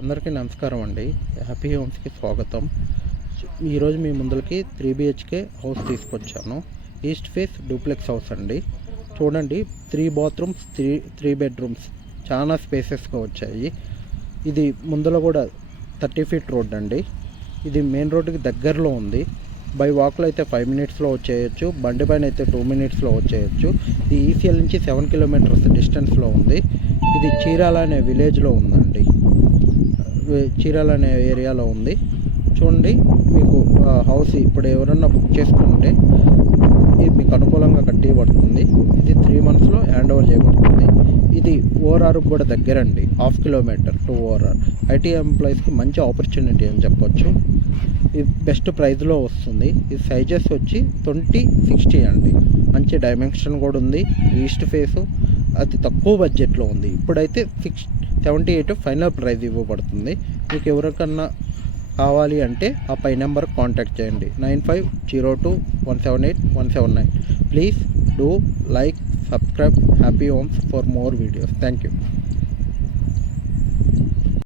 అందరికీ నమస్కారం అండి. హ్యాపీ హోమ్స్కి స్వాగతం. ఈరోజు మీ ముందరికి 3 BHK హౌస్ తీసుకొచ్చాను. ఈస్ట్ ఫేస్ డూప్లెక్స్ హౌస్ అండి. చూడండి, 3 బాత్రూమ్స్, 3 బెడ్రూమ్స్, చాలా స్పేసెస్గా వచ్చాయి. ఇది ముందర కూడా 30 ఫీట్ రోడ్ అండి. ఇది మెయిన్ రోడ్డుకి దగ్గరలో ఉంది. బై వాక్లో అయితే 5 మినిట్స్లో వచ్చేయచ్చు, బండి పైన అయితే 2 మినిట్స్లో వచ్చేయచ్చు. ఇది ఈసీఎల్ నుంచి 7 కిలోమీటర్స్ డిస్టెన్స్లో ఉంది. ఇది చీరాల అనే విలేజ్లో ఉందండి. చీరాల అనే ఏరియాలో ఉంది. చూడండి, మీకు హౌస్ ఇప్పుడు ఎవరన్నా బుక్ చేసుకుంటే ఇది మీకు అనుకూలంగా కట్టివ్వబడుతుంది. ఇది 3 మంత్స్లో హ్యాండ్ ఓవర్ చేయబడుతుంది. ఇది ఓఆర్ఆర్కి కూడా దగ్గరండి, 1/2 కిలోమీటర్ టు ఓఆర్ఆర్. ఐటీ ఎంప్లాయీస్కి మంచి ఆపర్చునిటీ అని చెప్పొచ్చు. ఇది బెస్ట్ ప్రైస్లో వస్తుంది. ఇది సైజెస్ వచ్చి 20-60 అండి. మంచి డైమెన్షన్ కూడా ఉంది. ఈస్ట్ ఫేసు అతి తక్కువ బడ్జెట్లో ఉంది. ఇప్పుడైతే 78 ఫైనల్ ప్రైస్ ఇవ్వబడుతుంది. మీకు ఎవరికన్నా కావాలి అంటే ఆ పై నెంబర్కి కాంటాక్ట్ చేయండి, 9502178179. Please do like, subscribe happy homes for more videos. Thank you.